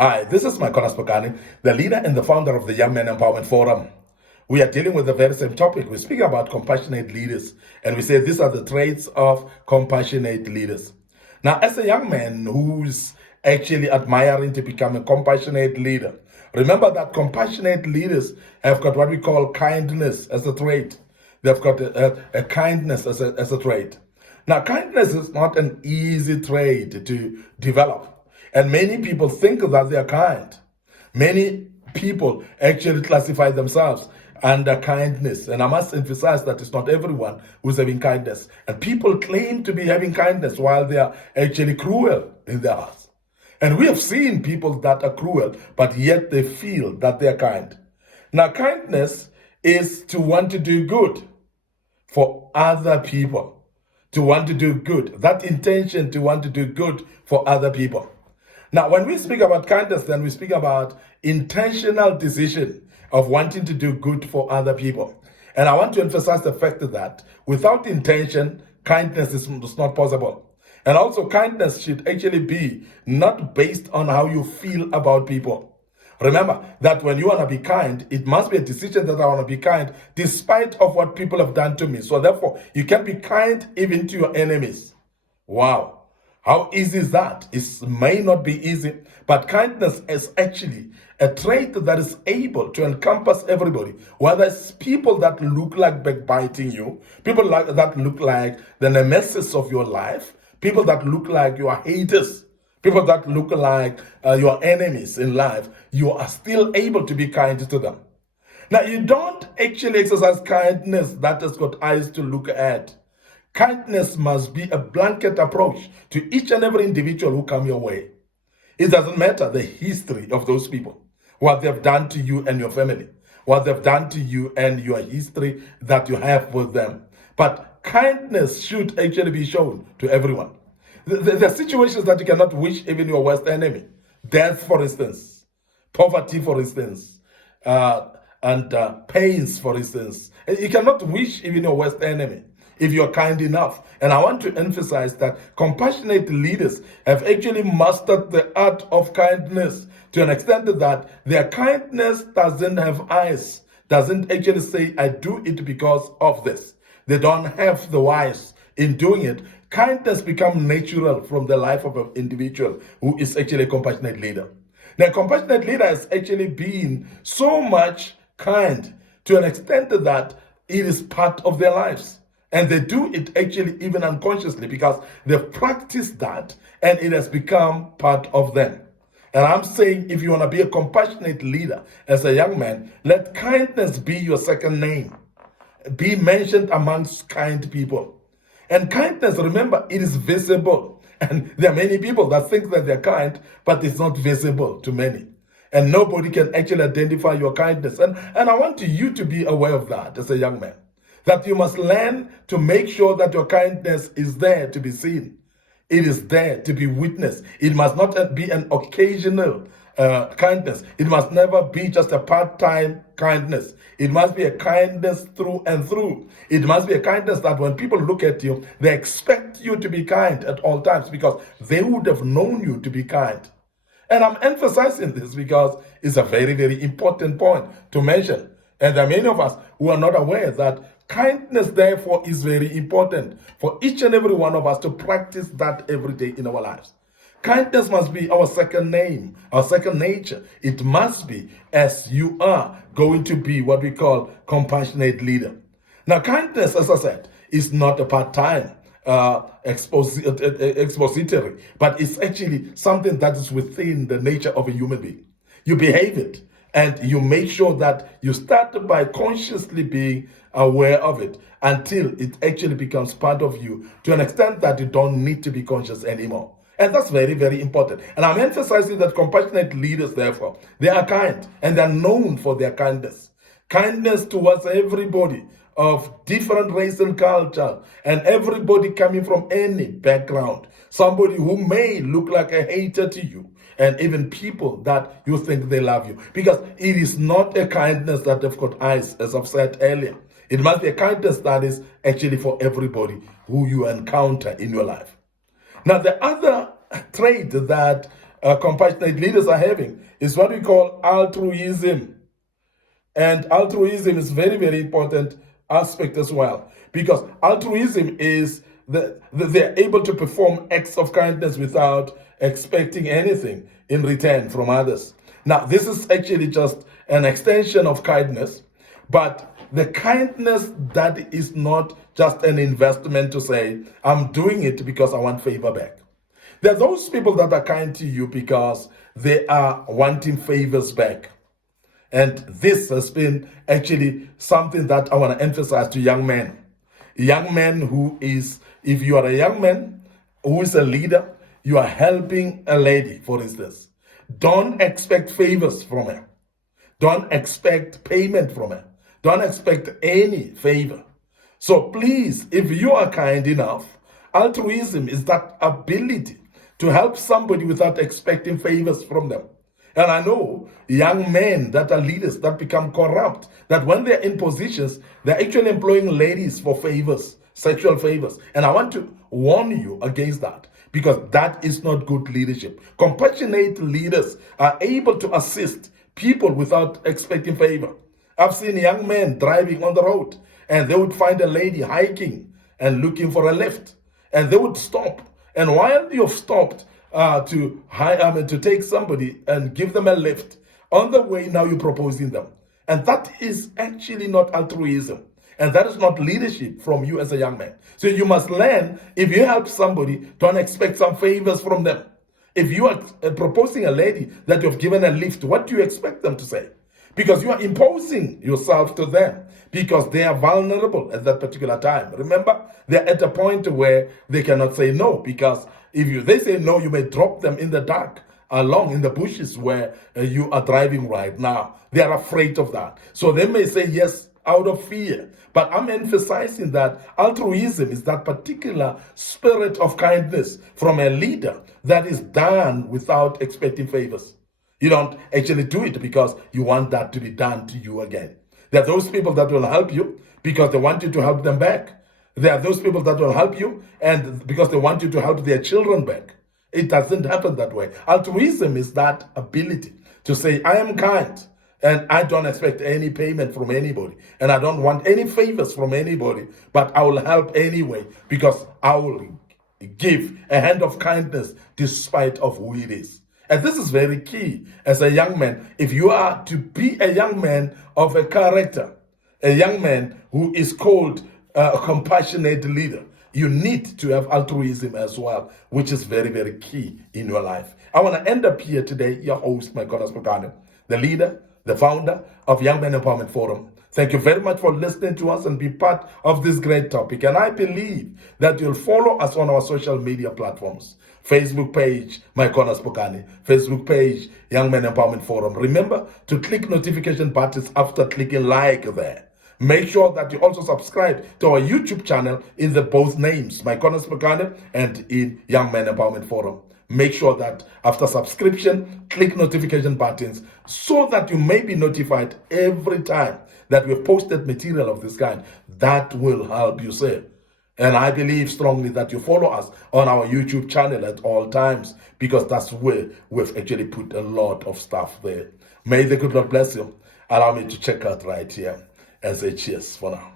Hi, this is Micornus, Phokane, the leader and the founder of the Young Men Empowerment Forum. We are dealing with the very same topic. We speak about compassionate leaders, and we say these are the traits of compassionate leaders. Now, as a young man who's actually admiring to become a compassionate leader, remember that compassionate leaders have got what we call kindness as a trait. They've got a kindness as a trait. Now, kindness is not an easy trait to develop. And many people think that they are kind. Many people actually classify themselves under kindness. And I must emphasize that it's not everyone who's having kindness. And people claim to be having kindness while they are actually cruel in their hearts. And we have seen people that are cruel, but yet they feel that they are kind. Now, kindness is to want to do good for other people, to want to do good. That intention to want to do good for other people. Now, when we speak about kindness, then we speak about intentional decision of wanting to do good for other people. And I want to emphasize the fact that without intention, kindness is not possible. And also, kindness should actually be not based on how you feel about people. Remember that when you want to be kind, it must be a decision that I want to be kind despite of what people have done to me. So therefore, you can be kind even to your enemies. Wow. How easy is that? It may not be easy, but kindness is actually a trait that is able to encompass everybody, whether it's people that look like backbiting you, people that look like the nemesis of your life, people that look like your haters, people that look like your enemies in life. You are still able to be kind to them. Now, you don't actually exercise kindness that has got eyes to look at. Kindness must be a blanket approach to each and every individual who come your way. It doesn't matter the history of those people, what they've done to you and your family, what they've done to you and your history that you have with them. But kindness should actually be shown to everyone. There are situations that you cannot wish even your worst enemy. Death, for instance, poverty, for instance, and pains, for instance. You cannot wish even your worst enemy if you're kind enough. And I want to emphasize that compassionate leaders have actually mastered the art of kindness to an extent that their kindness doesn't have eyes, doesn't actually say, I do it because of this. They don't have the whys in doing it. Kindness becomes natural from the life of an individual who is actually a compassionate leader. Now, a compassionate leader has actually been so much kind to an extent that it is part of their lives. And they do it actually even unconsciously because they've practiced that and it has become part of them. And I'm saying if you want to be a compassionate leader as a young man, let kindness be your second name. Be mentioned amongst kind people. And kindness, remember, it is visible. And there are many people that think that they're kind, but it's not visible to many. And nobody can actually identify your kindness. And I want you to be aware of that as a young man. That you must learn to make sure that your kindness is there to be seen. It is there to be witnessed. It must not be an occasional kindness. It must never be just a part-time kindness. It must be a kindness through and through. It must be a kindness that when people look at you, they expect you to be kind at all times because they would have known you to be kind. And I'm emphasizing this because it's a very, very important point to mention. And there are many of us who are not aware that kindness, therefore, is very important for each and every one of us to practice that every day in our lives. Kindness must be our second name, our second nature. It must be as you are going to be what we call compassionate leader. Now, kindness, as I said, is not a part-time expository, but it's actually something that is within the nature of a human being. You behave it. And you make sure that you start by consciously being aware of it until it actually becomes part of you to an extent that you don't need to be conscious anymore. And that's very, very important. And I'm emphasizing that compassionate leaders, therefore, they are kind and they're known for their kindness. Kindness towards everybody of different race and culture and everybody coming from any background. Somebody who may look like a hater to you and even people that you think they love you. Because it is not a kindness that have got eyes, as I've said earlier. It must be a kindness that is actually for everybody who you encounter in your life. Now, the other trait that compassionate leaders are having is what we call altruism. And altruism is very, very important aspect as well, because altruism is they're able to perform acts of kindness without expecting anything in return from others. Now, this is actually just an extension of kindness, but the kindness that is not just an investment to say, I'm doing it because I want favor back. There are those people that are kind to you because they are wanting favors back. And this has been actually something that I want to emphasize to young men. Young men who is, if you are a young man who is a leader, you are helping a lady, for instance. Don't expect favors from her. Don't expect payment from her. Don't expect any favor. So please, if you are kind enough, altruism is that ability to help somebody without expecting favors from them. And I know young men that are leaders that become corrupt, that when they're in positions, they're actually employing ladies for favors, sexual favors. And I want to warn you against that, because that is not good leadership. Compassionate leaders are able to assist people without expecting favor. I've seen young men driving on the road, and they would find a lady hiking and looking for a lift, and they would stop. And while you've stopped to take somebody and give them a lift, on the way now you're proposing them. And that is actually not altruism. And that is not leadership from you as a young man. So you must learn, if you help somebody, don't expect some favors from them. If you are proposing a lady that you've given a lift, what do you expect them to say? Because you are imposing yourself to them, because they are vulnerable at that particular time. Remember, they're at a point where they cannot say no, because if they say no, you may drop them in the dark along in the bushes where you are driving right now. They are afraid of that. So they may say yes out of fear. But I'm emphasizing that altruism is that particular spirit of kindness from a leader that is done without expecting favors. You don't actually do it because you want that to be done to you again. There are those people that will help you because they want you to help them back. There are those people that will help you and because they want you to help their children back. It doesn't happen that way. Altruism is that ability to say, I am kind and I don't expect any payment from anybody and I don't want any favors from anybody, but I will help anyway because I will give a hand of kindness despite of who it is. And this is very key as a young man. If you are to be a young man of a character, a young man who is called a compassionate leader, you need to have altruism as well, which is very, very key in your life. I want to end up here today, your host, Micornus, Phokane, the leader, the founder of Young Men Empowerment Forum. Thank you very much for listening to us and be part of this great topic. And I believe that you'll follow us on our social media platforms. Facebook page, Micornus Phokane. Facebook page, Young Men Empowerment Forum. Remember to click notification buttons after clicking like there. Make sure that you also subscribe to our YouTube channel in the both names, Micornus Phokane and in Young Men Empowerment Forum. Make sure that after subscription, click notification buttons so that you may be notified every time that we've posted material of this kind. That will help you save. And I believe strongly that you follow us on our YouTube channel at all times, because that's where we've actually put a lot of stuff there. May the good Lord bless you. Allow me to check out right here and say cheers for now.